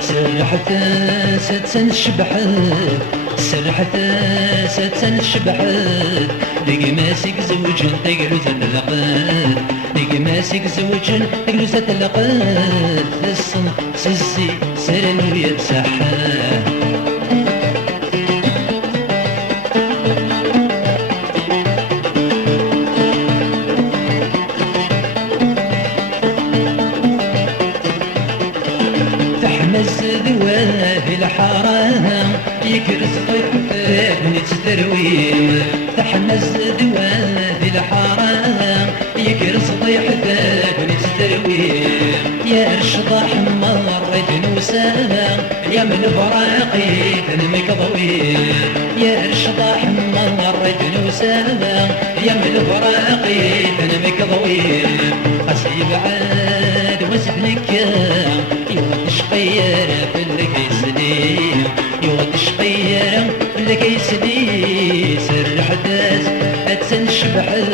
سرحت ستنشبحت سرحت ستنشبحت لقي ماسك زوج تقلو تتلقات لقي ماسك زوج تقلو تتلقات الصن سزي سرن ويتسحات تحمس ذواه الحرام يكرس طيف نتستروي تحمس ذواه الحرام يكرس طيف نتستروي يا ارشض حمار نوسام يا من براقي تنمك ضوي يا ارشض حمار نوسام يا من براقي تنمك ضوي قصيب عاد وسبنك يوم تشقير في الكيسلي يوم تشقير في الكيسلي سر حداس اتنشبحت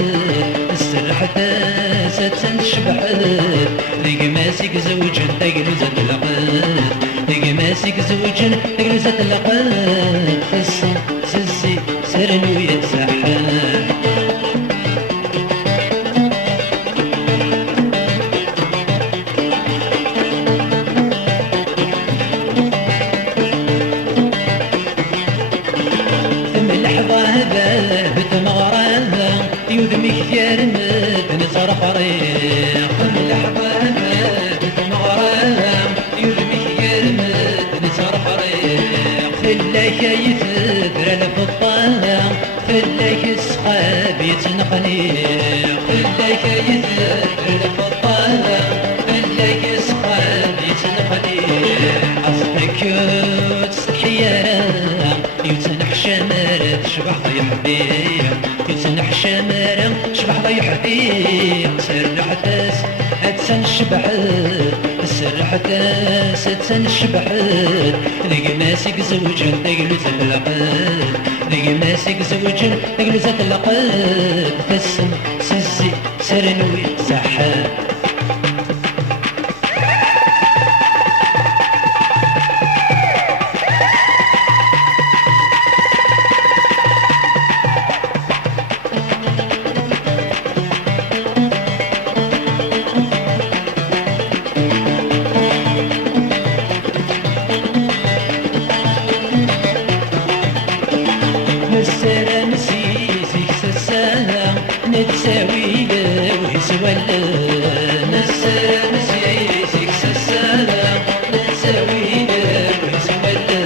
سر حداس اتنشبحت لقي ماسك زوج تقلو زتلقات لقي ماسك زوج تقلو زتلقات فالصن سزي سرن ويتسحات يودمي كثير مدن صرخريق اللحظة بتمغرام يودمي كثير مدن صرخريق فلاك يثبر الفطام فلاك السحاب يتنقنيق فلاك يثبر الفطام فلاك السحاب يتنقنيق أصلك يتسحيرا يتنح شمارة شبح ضيحبيق يتنح شمارة شبح ضيحبيق سر حتاس اتنشبحت سر حتاس اتنشبحت لقي ماسك زوج تقلو تلقات لقي ماسك زوج تقلو تلقات فالسن سزي سرنوي سحات السلام سيسيك سسام نتساوي ويسولا السلام سيسيك سسام نتساوي ويسولا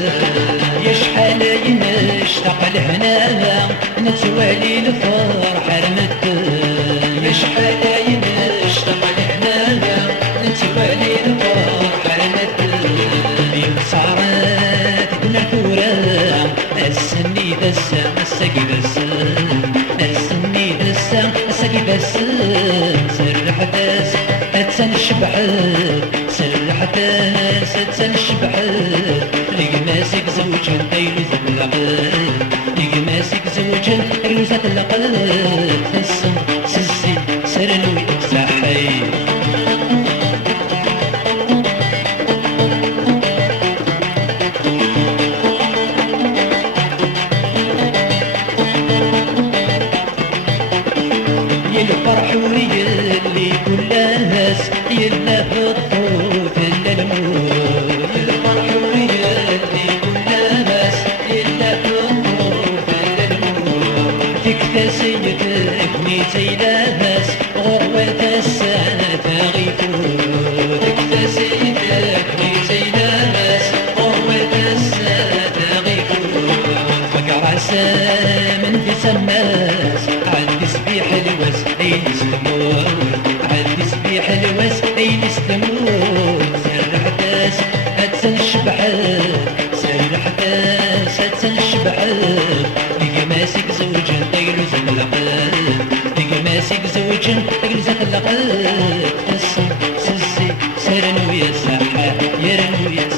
يشحال ينشتاق الهنا نتوالي الفرح رمتان يشحال ينشتاق الهنا نتوالي الفرح رمتان يمسعرات دون الكورة السني دسام السقي دسام السني دسام السقي دسام سر حداس اتنشبحت سر حداس اتنشبحت لقي ماسك زوج تقلو زتلقات لقي ماسك زوج تقلو زتلقات فالسن سزي سرنوي سحي الفرح ويلي كل الناس يلا في الطوف الا الموت الفرح ويلي كل الناس يلا في الطوف الا الموت تكتسيك ميتي لاباس غربة السنة تغيفوت تكتسيك ميتي لاباس غربة السنة تغيفوت فكر عسى من في سماس عندي سبيح الوس اين استموت عندي سبيح الوس اين استموت سر حداس اتنشبحت سر حداس اتنشبحت لقي ماسك زوج تقلو زتلقات لقي ماسك زوج تقلو زتلقات الصن سزي سرن ويا سحا يرن ويا